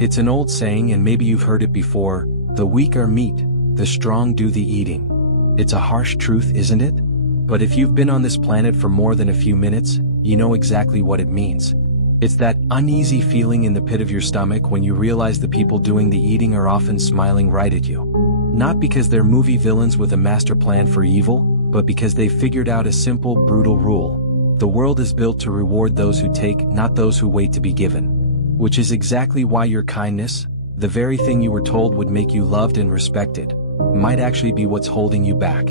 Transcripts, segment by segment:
It's an old saying, and maybe you've heard it before: the weak are meat, the strong do the eating. It's a harsh truth, isn't it? But if you've been on this planet for more than a few minutes, you know exactly what it means. It's that uneasy feeling in the pit of your stomach when you realize the people doing the eating are often smiling right at you. Not because they're movie villains with a master plan for evil, but because they've figured out a simple, brutal rule. The world is built to reward those who take, not those who wait to be given. Which is exactly why your kindness, the very thing you were told would make you loved and respected, might actually be what's holding you back.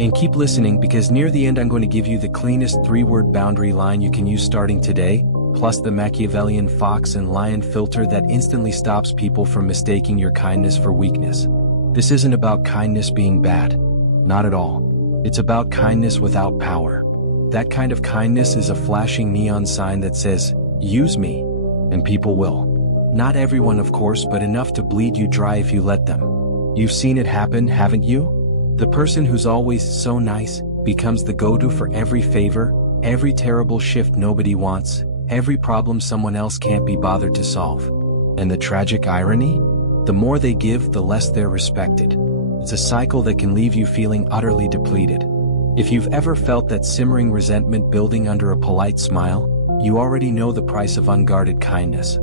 And keep listening, because near the end I'm going to give you the cleanest 3-word boundary line you can use starting today, plus the Machiavellian fox and lion filter that instantly stops people from mistaking your kindness for weakness. This isn't about kindness being bad. Not at all. It's about kindness without power. That kind of kindness is a flashing neon sign that says, "Use me," and people will. Not everyone, of course, but enough to bleed you dry if you let them. You've seen it happen, haven't you? The person who's always so nice becomes the go-to for every favor, every terrible shift nobody wants, every problem someone else can't be bothered to solve. And the tragic irony? The more they give, the less they're respected. It's a cycle that can leave you feeling utterly depleted. If you've ever felt that simmering resentment building under a polite smile, you already know the price of unguarded kindness.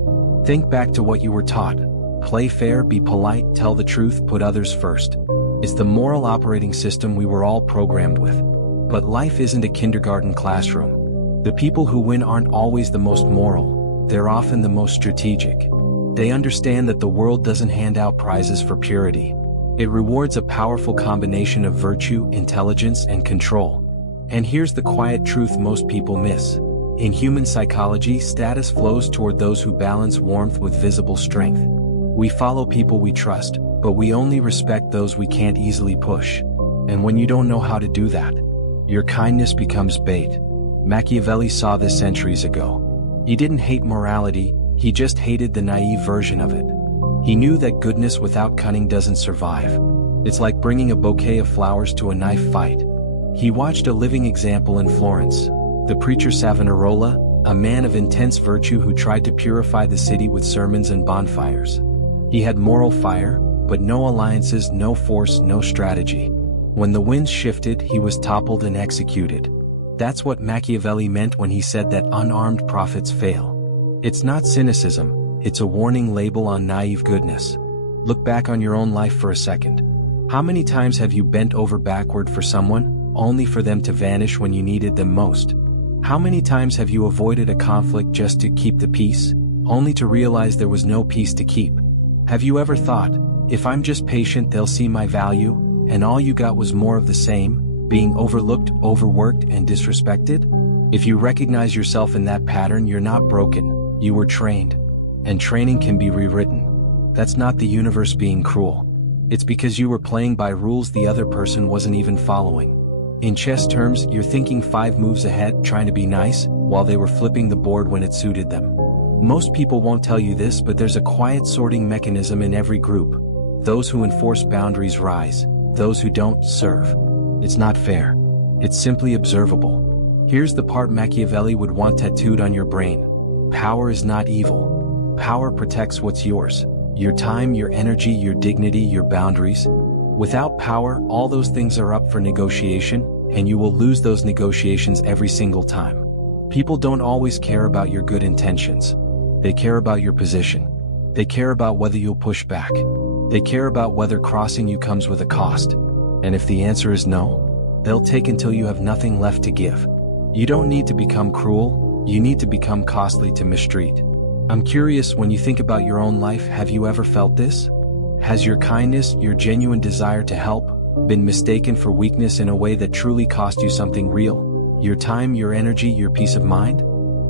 Think back to what you were taught. Play fair, be polite, tell the truth, put others first. It's the moral operating system we were all programmed with. But life isn't a kindergarten classroom. The people who win aren't always the most moral. They're often the most strategic. They understand that the world doesn't hand out prizes for purity. It rewards a powerful combination of virtue, intelligence, and control. And here's the quiet truth most people miss. In human psychology, status flows toward those who balance warmth with visible strength. We follow people we trust, but we only respect those we can't easily push. And when you don't know how to do that, your kindness becomes bait. Machiavelli saw this centuries ago. He didn't hate morality, he just hated the naive version of it. He knew that goodness without cunning doesn't survive. It's like bringing a bouquet of flowers to a knife fight. He watched a living example in Florence. The preacher Savonarola, a man of intense virtue who tried to purify the city with sermons and bonfires. He had moral fire, but no alliances, no force, no strategy. When the winds shifted, he was toppled and executed. That's what Machiavelli meant when he said that unarmed prophets fail. It's not cynicism, it's a warning label on naive goodness. Look back on your own life for a second. How many times have you bent over backward for someone, only for them to vanish when you needed them most? How many times have you avoided a conflict just to keep the peace, only to realize there was no peace to keep? Have you ever thought, if I'm just patient they'll see my value, and all you got was more of the same, being overlooked, overworked, and disrespected? If you recognize yourself in that pattern, you're not broken, you were trained. And training can be rewritten. That's not the universe being cruel. It's because you were playing by rules the other person wasn't even following. In chess terms, you're thinking 5 moves ahead, trying to be nice, while they were flipping the board when it suited them. Most people won't tell you this, but there's a quiet sorting mechanism in every group. Those who enforce boundaries rise, those who don't, serve. It's not fair. It's simply observable. Here's the part Machiavelli would want tattooed on your brain. Power is not evil. Power protects what's yours. Your time, your energy, your dignity, your boundaries. Without power, all those things are up for negotiation, and you will lose those negotiations every single time. People don't always care about your good intentions. They care about your position. They care about whether you'll push back. They care about whether crossing you comes with a cost. And if the answer is no, they'll take until you have nothing left to give. You don't need to become cruel, you need to become costly to mistreat. I'm curious, when you think about your own life, have you ever felt this? Has your kindness, your genuine desire to help, been mistaken for weakness in a way that truly cost you something real? Your time, your energy, your peace of mind?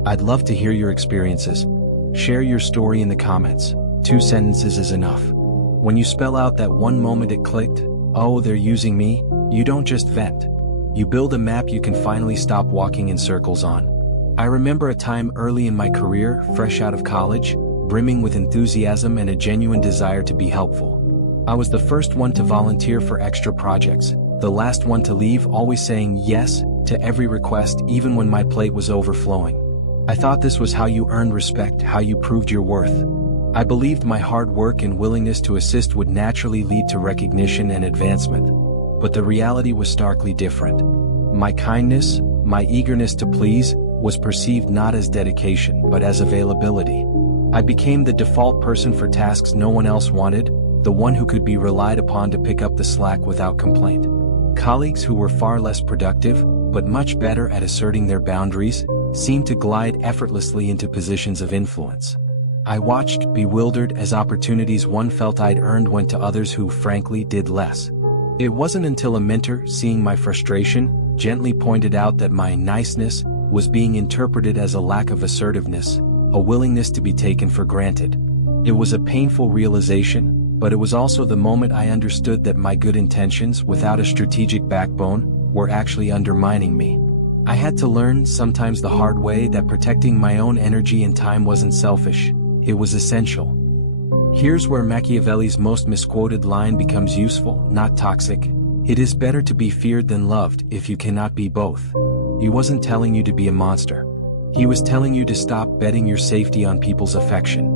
I'd love to hear your experiences. Share your story in the comments. 2 sentences is enough. When you spell out that one moment it clicked, oh, they're using me, you don't just vent. You build a map you can finally stop walking in circles on. I remember a time early in my career, fresh out of college, brimming with enthusiasm and a genuine desire to be helpful. I was the first one to volunteer for extra projects, the last one to leave, always saying yes to every request even when my plate was overflowing. I thought this was how you earned respect, how you proved your worth. I believed my hard work and willingness to assist would naturally lead to recognition and advancement. But the reality was starkly different. My kindness, my eagerness to please, was perceived not as dedication but as availability. I became the default person for tasks no one else wanted, the one who could be relied upon to pick up the slack without complaint. Colleagues who were far less productive, but much better at asserting their boundaries, seemed to glide effortlessly into positions of influence. I watched, bewildered, as opportunities one felt I'd earned went to others who, frankly, did less. It wasn't until a mentor, seeing my frustration, gently pointed out that my niceness was being interpreted as a lack of assertiveness, a willingness to be taken for granted. It was a painful realization, but it was also the moment I understood that my good intentions, without a strategic backbone, were actually undermining me. I had to learn, sometimes the hard way, that protecting my own energy and time wasn't selfish, it was essential. Here's where Machiavelli's most misquoted line becomes useful, not toxic. It is better to be feared than loved if you cannot be both. He wasn't telling you to be a monster. He was telling you to stop betting your safety on people's affection.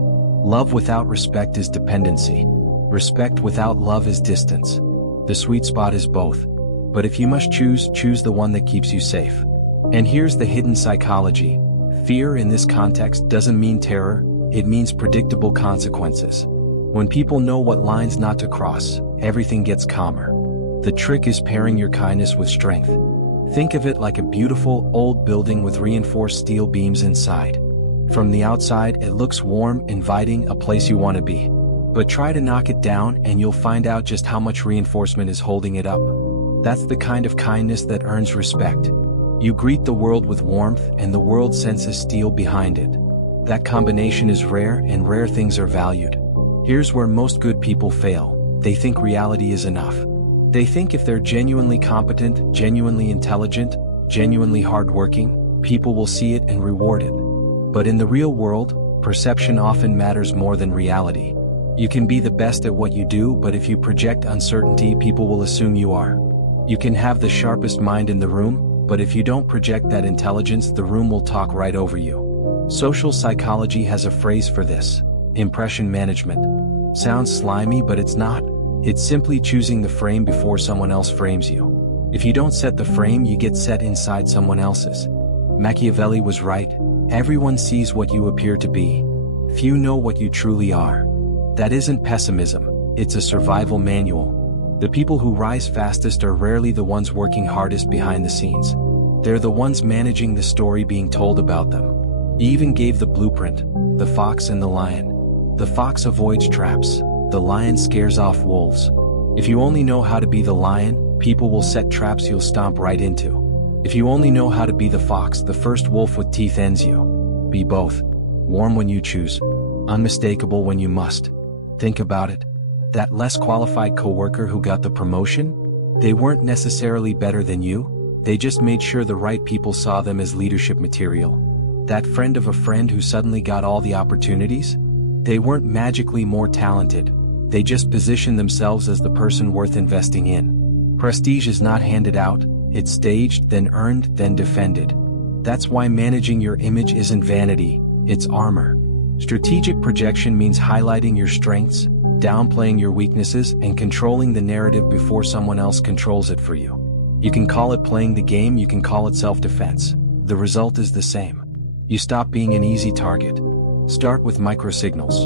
Love without respect is dependency. Respect without love is distance. The sweet spot is both. But if you must choose, choose the one that keeps you safe. And here's the hidden psychology. Fear in this context doesn't mean terror, it means predictable consequences. When people know what lines not to cross, everything gets calmer. The trick is pairing your kindness with strength. Think of it like a beautiful, old building with reinforced steel beams inside. From the outside, it looks warm, inviting, a place you want to be. But try to knock it down and you'll find out just how much reinforcement is holding it up. That's the kind of kindness that earns respect. You greet the world with warmth and the world senses steel behind it. That combination is rare, and rare things are valued. Here's where most good people fail. They think reality is enough. They think if they're genuinely competent, genuinely intelligent, genuinely hardworking, people will see it and reward it. But in the real world, perception often matters more than reality. You can be the best at what you do, but if you project uncertainty, people will assume you are. You can have the sharpest mind in the room, but if you don't project that intelligence, the room will talk right over you. Social psychology has a phrase for this: impression management. Sounds slimy, but it's not. It's simply choosing the frame before someone else frames you. If you don't set the frame, you get set inside someone else's. Machiavelli was right. Everyone sees what you appear to be. Few know what you truly are. That isn't pessimism, it's a survival manual. The people who rise fastest are rarely the ones working hardest behind the scenes. They're the ones managing the story being told about them. He even gave the blueprint: the fox and the lion. The fox avoids traps. The lion scares off wolves. If you only know how to be the lion, people will set traps you'll stomp right into. If you only know how to be the fox, the first wolf with teeth ends you. Be both. Warm when you choose. Unmistakable when you must. Think about it. That less qualified coworker who got the promotion? They weren't necessarily better than you. They just made sure the right people saw them as leadership material. That friend of a friend who suddenly got all the opportunities? They weren't magically more talented. They just positioned themselves as the person worth investing in. Prestige is not handed out, it's staged, then earned, then defended. That's why managing your image isn't vanity, it's armor. Strategic projection means highlighting your strengths, downplaying your weaknesses, and controlling the narrative before someone else controls it for you. You can call it playing the game, you can call it self-defense. The result is the same. You stop being an easy target. Start with microsignals.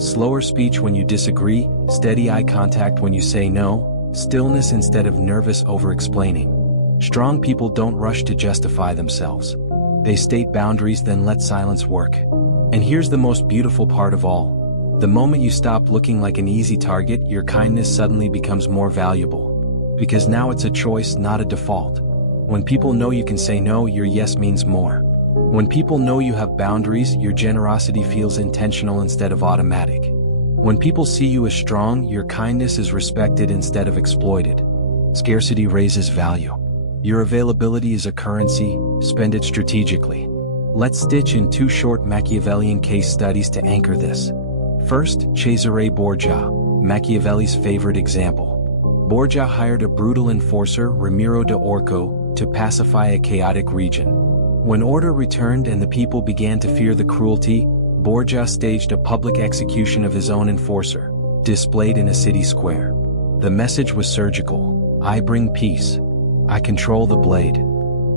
Slower speech when you disagree, steady eye contact when you say no, stillness instead of nervous over-explaining. Strong people don't rush to justify themselves. They state boundaries, then let silence work. And here's the most beautiful part of all. The moment you stop looking like an easy target, your kindness suddenly becomes more valuable. Because now it's a choice, not a default. When people know you can say no, your yes means more. When people know you have boundaries, your generosity feels intentional instead of automatic. When people see you as strong, your kindness is respected instead of exploited. Scarcity raises value. Your availability is a currency, spend it strategically. Let's stitch in two short Machiavellian case studies to anchor this. First, Cesare Borgia, Machiavelli's favorite example. Borgia hired a brutal enforcer, Ramiro de Orco, to pacify a chaotic region. When order returned and the people began to fear the cruelty, Borgia staged a public execution of his own enforcer, displayed in a city square. The message was surgical: I bring peace. I control the blade.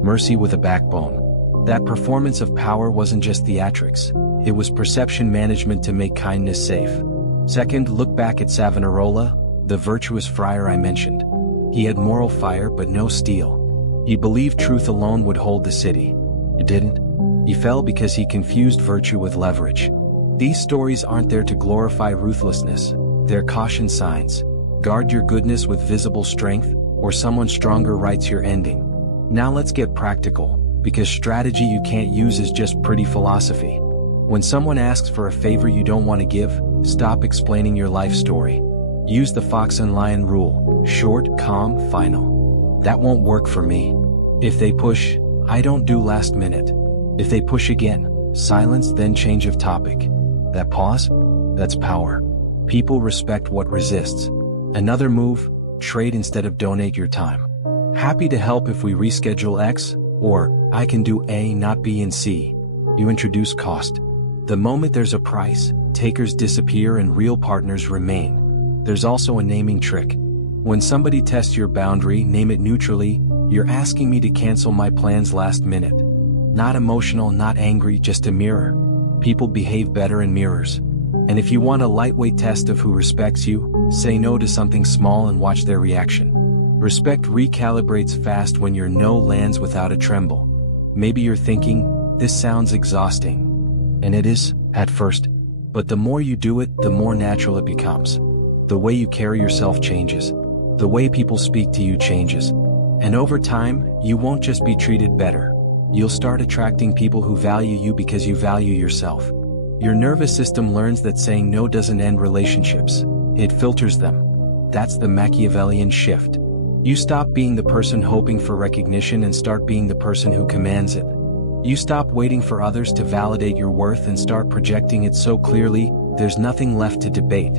Mercy with a backbone. That performance of power wasn't just theatrics, it was perception management to make kindness safe. Second, look back at Savonarola, the virtuous friar I mentioned. He had moral fire but no steel. He believed truth alone would hold the city. It didn't. He fell because he confused virtue with leverage. These stories aren't there to glorify ruthlessness, they're caution signs. Guard your goodness with visible strength, or someone stronger writes your ending. Now let's get practical, because strategy you can't use is just pretty philosophy. When someone asks for a favor you don't want to give, stop explaining your life story. Use the fox and lion rule: short, calm, final. That won't work for me. If they push, I don't do last minute. If they push again, silence, then change of topic. That pause? That's power. People respect what resists. Another move: trade instead of donate your time. Happy to help if we reschedule X, or I can do A, not B and C. You introduce cost. The moment there's a price, takers disappear and real partners remain. There's also a naming trick. When somebody tests your boundary, name it neutrally: you're asking me to cancel my plans last minute. Not emotional, not angry, just a mirror. People behave better in mirrors. And if you want a lightweight test of who respects you, say no to something small and watch their reaction. Respect recalibrates fast when your no lands without a tremble. Maybe you're thinking, this sounds exhausting. And it is, at first. But the more you do it, the more natural it becomes. The way you carry yourself changes. The way people speak to you changes. And over time, you won't just be treated better. You'll start attracting people who value you because you value yourself. Your nervous system learns that saying no doesn't end relationships. It filters them. That's the Machiavellian shift. You stop being the person hoping for recognition and start being the person who commands it. You stop waiting for others to validate your worth and start projecting it so clearly, there's nothing left to debate.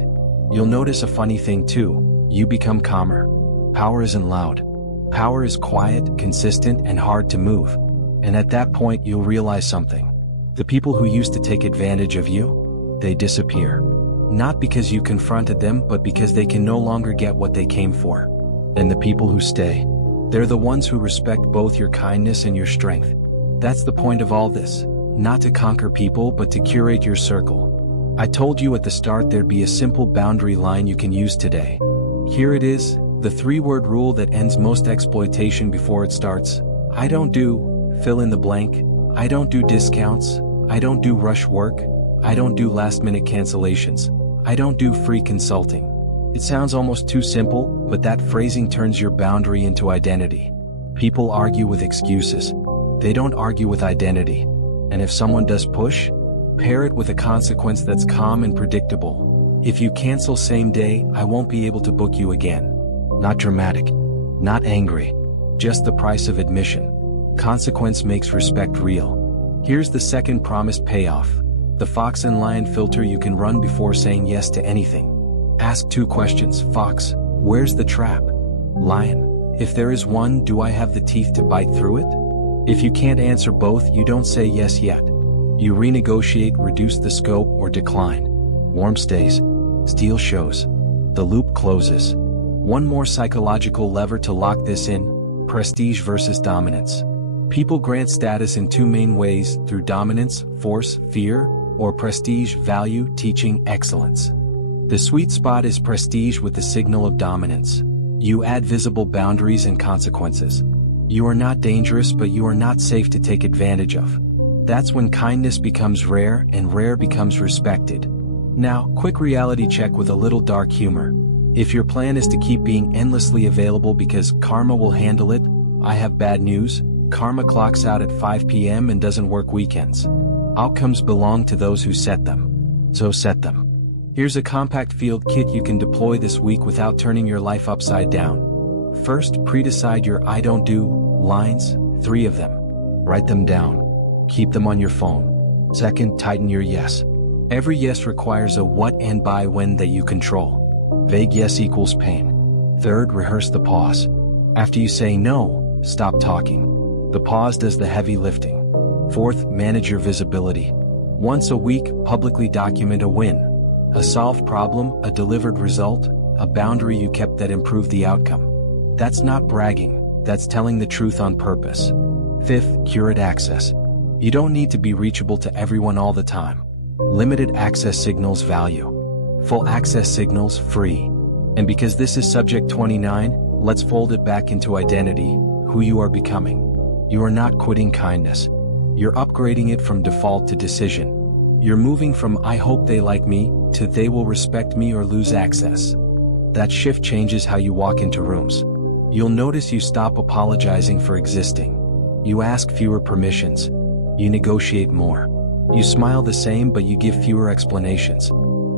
You'll notice a funny thing too: you become calmer. Power isn't loud. Power is quiet, consistent, and hard to move. And at that point you'll realize something. The people who used to take advantage of you, they disappear. Not because you confronted them, but because they can no longer get what they came for. And the people who stay, they're the ones who respect both your kindness and your strength. That's the point of all this, not to conquer people but to curate your circle. I told you at the start there'd be a simple boundary line you can use today. Here it is, the 3-word rule that ends most exploitation before it starts. I don't do, fill in the blank. I don't do discounts. I don't do rush work. I don't do last-minute cancellations. I don't do free consulting. It sounds almost too simple, but that phrasing turns your boundary into identity. People argue with excuses. They don't argue with identity. And if someone does push, pair it with a consequence that's calm and predictable. If you cancel same day, I won't be able to book you again. Not dramatic. Not angry. Just the price of admission. Consequence makes respect real. Here's the second promised payoff. The fox and lion filter you can run before saying yes to anything. Ask 2 questions. Fox, where's the trap? Lion, if there is one, do I have the teeth to bite through it? If you can't answer both, you don't say yes yet. You renegotiate, reduce the scope, or decline. Warm stays. Steel shows. The loop closes. One more psychological lever to lock this in: prestige versus dominance. People grant status in 2 main ways: through dominance, force, fear, or prestige, value, teaching, excellence. The sweet spot is prestige with the signal of dominance. You add visible boundaries and consequences. You are not dangerous, but you are not safe to take advantage of. That's when kindness becomes rare and rare becomes respected. Now, quick reality check with a little dark humor. If your plan is to keep being endlessly available because karma will handle it, I have bad news. Karma clocks out at 5 p.m. and doesn't work weekends. Outcomes belong to those who set them. So set them. Here's a compact field kit you can deploy this week without turning your life upside down. First, pre-decide your I don't do lines, 3 of them. Write them down. Keep them on your phone. Second, tighten your yes. Every yes requires a what and by when that you control. Vague yes equals pain. Third, rehearse the pause. After you say no, stop talking. The pause does the heavy lifting. Fourth, manage your visibility. Once a week, publicly document a win. A solved problem, a delivered result, a boundary you kept that improved the outcome. That's not bragging, that's telling the truth on purpose. Fifth, curate access. You don't need to be reachable to everyone all the time. Limited access signals value. Full access signals free. And because this is subject 29, let's fold it back into identity, who you are becoming. You are not quitting kindness. You're upgrading it from default to decision. You're moving from "I hope they like me" to "they will respect me or lose access." That shift changes how you walk into rooms. You'll notice you stop apologizing for existing. You ask fewer permissions. You negotiate more. You smile the same but you give fewer explanations.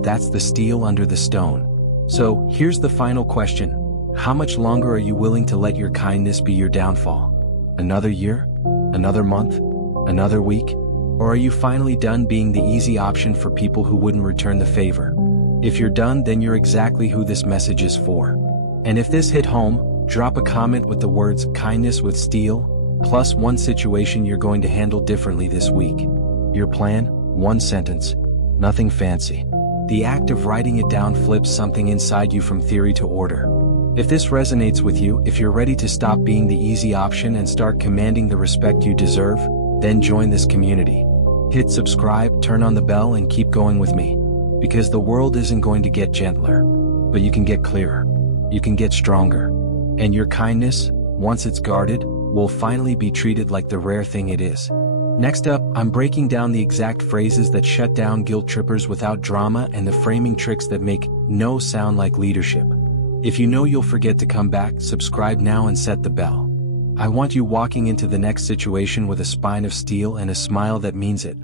That's the steel under the stone. So, here's the final question. How much longer are you willing to let your kindness be your downfall? Another year? Another month? Another week? Or are you finally done being the easy option for people who wouldn't return the favor? If you're done, then you're exactly who this message is for. And if this hit home, drop a comment with the words "kindness with steel," plus one situation you're going to handle differently this week. Your plan? One sentence. Nothing fancy. The act of writing it down flips something inside you from theory to order. If this resonates with you, if you're ready to stop being the easy option and start commanding the respect you deserve, then join this community. Hit subscribe, turn on the bell, and keep going with me. Because the world isn't going to get gentler, but you can get clearer. You can get stronger. And your kindness, once it's guarded, will finally be treated like the rare thing it is. Next up, I'm breaking down the exact phrases that shut down guilt trippers without drama and the framing tricks that make no sound like leadership. If you know you'll forget to come back, subscribe now and set the bell. I want you walking into the next situation with a spine of steel and a smile that means it.